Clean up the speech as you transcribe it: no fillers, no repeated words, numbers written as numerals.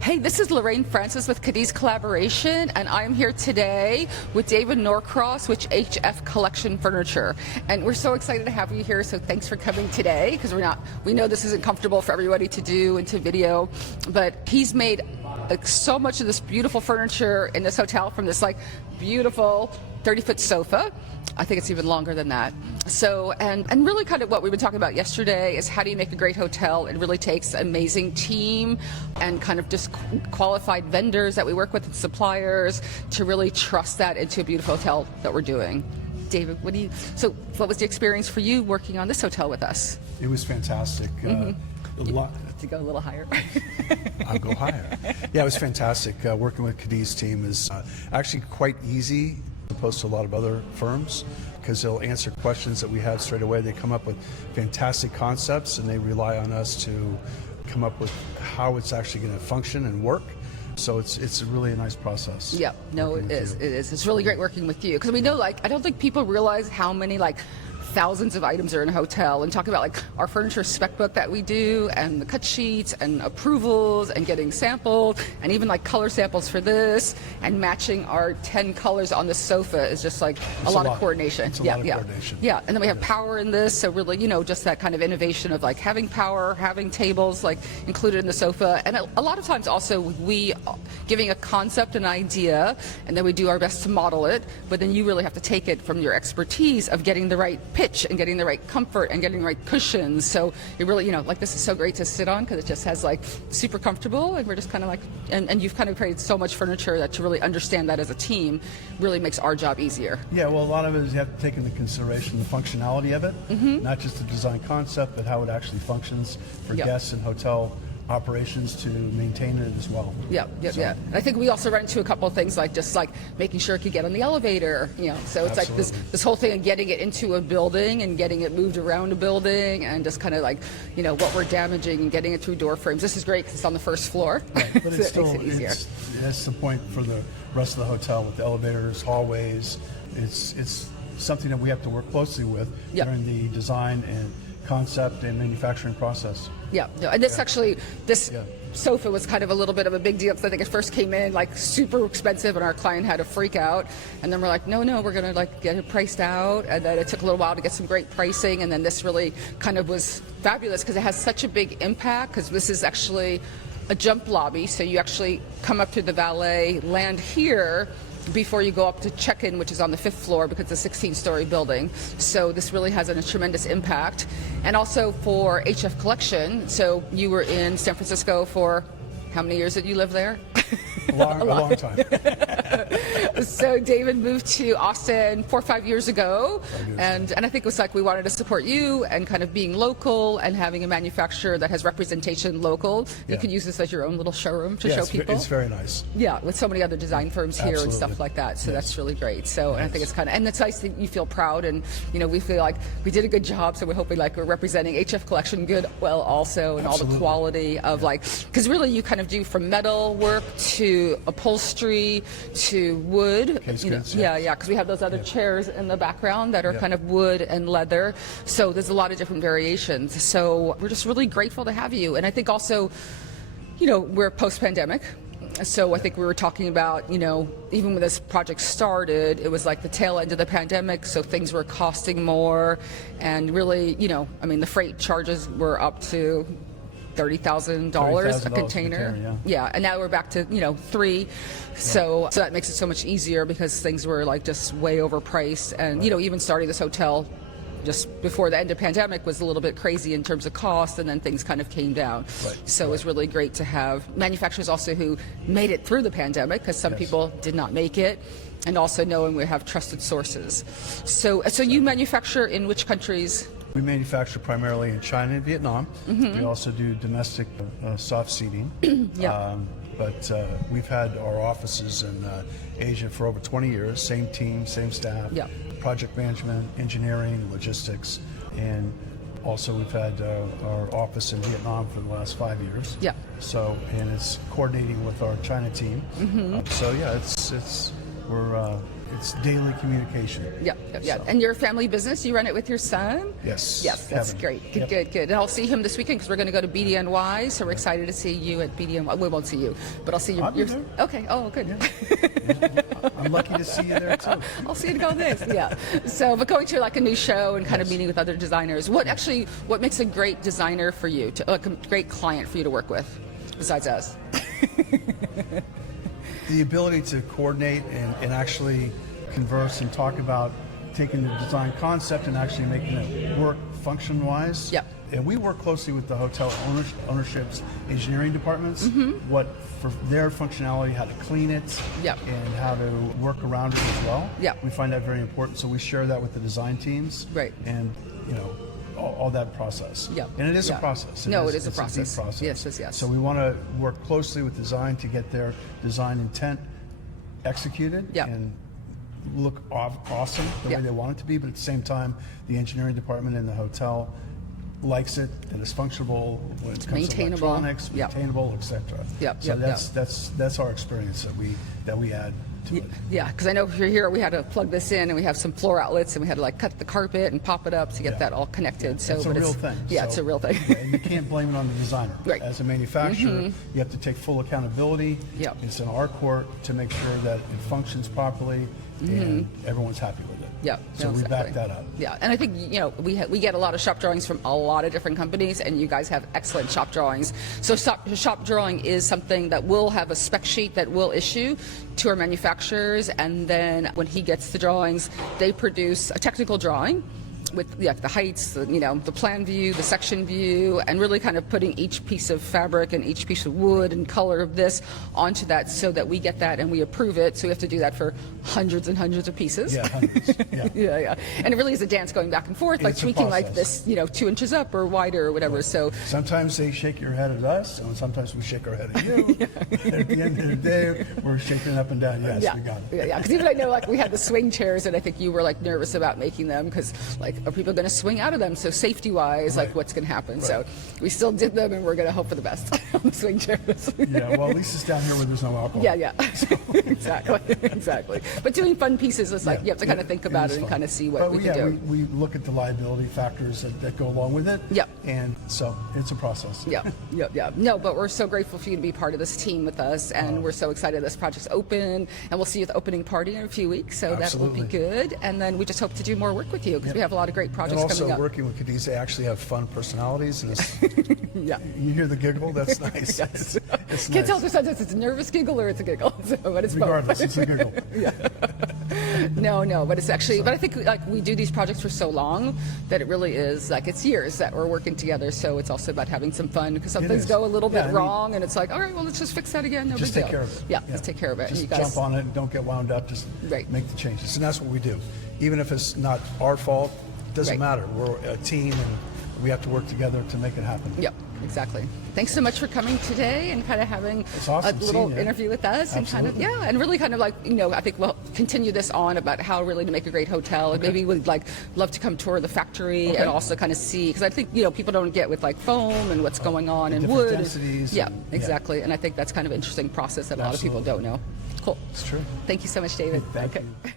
Hey, this is Lorraine Francis with Cadiz Collaboration, and I'm here today with David Norcross with HF Collection Furniture. And we're so excited to have you here, so thanks for coming today, because we know this isn't comfortable for everybody to do and to video, but he's made so much of this beautiful furniture in this hotel, from this beautiful 30-foot sofa. I think it's even longer than that. So, and really kind of what we've been talking about yesterday is how do you make a great hotel? It really takes an amazing team and kind of just qualified vendors that we work with and suppliers to really trust that into a beautiful hotel that we're doing. David, what was the experience for you working on this hotel with us? It was fantastic. To go a little higher. I'll go higher. Yeah, it was fantastic. Working with Cadiz team is actually quite easy as opposed to a lot of other firms, because they'll answer questions that we have straight away. They come up with fantastic concepts and they rely on us to come up with how it's actually going to function and work. So it's really a nice process. Yeah, no, it is. It is. It's really great working with you, because we know, I don't think people realize how many thousands of items are in a hotel, and talking about our furniture spec book that we do, and the cut sheets and approvals and getting sampled, and even color samples for this, and matching our 10 colors on the sofa is just a lot of coordination. It's a lot of coordination. Yeah, and then we have power in this, so really, just that kind of innovation of having power, having tables included in the sofa, and a lot of times also we giving a concept, an idea, and then we do our best to model it, but then you really have to take it from your expertise of getting the right pitch and getting the right comfort and getting the right cushions. So it really, this is so great to sit on, because it just has super comfortable, and we're just kind of and you've kind of created so much furniture that to really understand that as a team really makes our job easier. Yeah, well, a lot of it is you have to take into consideration the functionality of it, not just the design concept, but how it actually functions for guests and hotel operations to maintain it as well. Yeah. And I think we also run into a couple of things just making sure it could get on the elevator, so it's Absolutely. this whole thing of getting it into a building and getting it moved around a building, and just kind of what we're damaging and getting it through door frames. This is great because it's on the first floor. Right. But So it's still, makes it easier. that's the point for the rest of the hotel with the elevators, hallways. It's something that we have to work closely with during the design and concept and manufacturing process. Yeah, no, and this sofa was kind of a little bit of a big deal, because I think it first came in super expensive, and our client had a freak out, and then we're no, we're gonna get it priced out, and then it took a little while to get some great pricing, and then this really kind of was fabulous because it has such a big impact, because this is actually a jump lobby, so you actually come up to the valet, land here before you go up to check-in, which is on the 5th floor, because it's a 16-story building. So this really has a tremendous impact. And also for HF Collection, so you were in San Francisco for how many years did you live there? A long time. So David moved to Austin 4 or 5 years ago, and I think it was we wanted to support you and kind of being local and having a manufacturer that has representation local. You could use this as your own little showroom to show people. It's very nice. Yeah, with so many other design firms here and stuff Absolutely. like that. So that's really great. So and I think it's and it's nice that you feel proud, and we feel like we did a good job. So we're hoping we're representing HF Collection good well also, and all the quality of because really you kind of do from metal work to upholstery to wood. Because we have those other chairs in the background that are kind of wood and leather. So there's a lot of different variations. So we're just really grateful to have you. And I think also, we're post-pandemic. So I think we were talking about, even when this project started, it was the tail end of the pandemic, so things were costing more, and really, the freight charges were up to $30,000 a container. Yeah, and now we're back to $3,000. So that makes it so much easier, because things were just way overpriced, and even starting this hotel just before the end of the pandemic was a little bit crazy in terms of cost, and then things kind of came down. So it was really great to have manufacturers also who made it through the pandemic, because some people did not make it, and also knowing we have trusted sources. So you manufacture in which countries? We manufacture primarily in China and Vietnam. We also do domestic soft seating. But we've had our offices in Asia for over 20 years, same team, same staff, project management, engineering, logistics, and also we've had our office in Vietnam for the last 5 years. So, and it's coordinating with our China team. So yeah, we're it's daily communication. Yeah. So. And your family business, you run it with your son? Yes. Yes, that's Kevin. great. Good. And I'll see him this weekend because we're going to go to BDNY, so we're excited to see you at BDNY. We won't see you, but I'll see you. I'll be there. Okay. Oh, good. Yeah. I'm lucky to see you there too. I'll see you in a couple days. Yeah. So, but going to like a new show and kind of meeting with other designers, what makes a great designer for you, like a great client for you to work with, besides us? The ability to coordinate and actually converse and talk about taking the design concept and actually making it work function-wise. Yep. And we work closely with the hotel ownership's engineering departments, what for their functionality, how to clean it, Yep. and how to work around it as well. Yep. We find that very important, so we share that with the design teams. Right. And all that process. Yep. And it is Yeah. a process. It is a it's a process. deep process. Yes. So we want to work closely with design to get their design intent executed Yep. and look awesome the Yep. way they want it to be, but at the same time, the engineering department in the hotel likes it and it's functional when it comes maintainable. to electronics, Yep. maintainable, etc. Yep. So Yep. that's our experience that we add to it. Yeah, because I know for here we had to plug this in, and we have some floor outlets, and we had to like cut the carpet and pop it up to get Yeah. that all connected. So, It's a but real thing. Yeah, So, it's a real thing. yeah, and you can't blame it on the designer. Right. As a manufacturer, you have to take full accountability. Yep. It's in our court to make sure that it functions properly and everyone's happy with it. Yeah, So no, we back exactly. that up. Yeah, and I think we get a lot of shop drawings from a lot of different companies, and you guys have excellent shop drawings. So shop drawing is something that we'll have a spec sheet that we'll issue to our manufacturers, and then when he gets the drawings, they produce a technical drawing with the heights, the plan view, the section view, and really kind of putting each piece of fabric and each piece of wood and color of this onto that so that we get that and we approve it. So we have to do that for hundreds and hundreds of pieces. Yeah, hundreds. Yeah. Yeah. And it really is a dance going back and forth, like It's a tweaking like process. this, 2 inches up or wider or whatever. So Sometimes they shake your head at us, and sometimes we shake our head at you. At the end of the day, we're shaking up and down. Yes, we got it. Yeah, because even I know, like, we had the swing chairs, and I think you were like nervous about making them because, like, are people going to swing out of them? So safety-wise, like, Right. what's going to happen? Right. So we still did them, and we're going to hope for the best on the swing chairs. Yeah, well, at least it's down here where there's no alcohol. Yeah. Exactly. But doing fun pieces is like you have to kind of think about it and fun. kind of see what But we can do. We look at the liability factors that go along with it. Yep. And so it's a process. Yeah. No, but we're so grateful for you to be part of this team with us, and we're so excited this project's open, and we'll see you at the opening party in a few weeks, so that will be Absolutely. good. And then we just hope to do more work with you because we have a lot of great projects And also coming up. working with Cadiz, they actually have fun personalities. And Yeah. you hear the giggle, that's nice. Yes. It's Can't nice. tell if it's a nervous giggle or it's a giggle, but it's Regardless, both. it's a giggle. No, but it's actually, but I think like we do these projects for so long that it really is like it's years that we're working together. So it's also about having some fun because some It things is. go a little Yeah, bit I mean- wrong, and it's like, all right, well, let's just fix that again. No Just big take deal. care of it. Yeah, let's take care of it. Just and you guys, jump on it, don't get wound up, just Right. make the changes. And that's what we do. Even if it's not our fault, it doesn't Right. matter. We're a team and we have to work together to make it happen. Yep, exactly. Thanks so much for coming today and kind of having It's awesome a little seeing you. interview with us and kind of, Absolutely. and really kind of like, I think we'll continue this on about how really to make a great hotel. And maybe we'd like love to come tour the factory Okay. and also kind of see, because I think, people don't get with like foam and what's going on in different wood. densities Yeah, and- exactly. And I think that's kind of an interesting process that a lot of people Absolutely. don't know. Cool. It's true. Thank you so much, David. Thank Okay. you.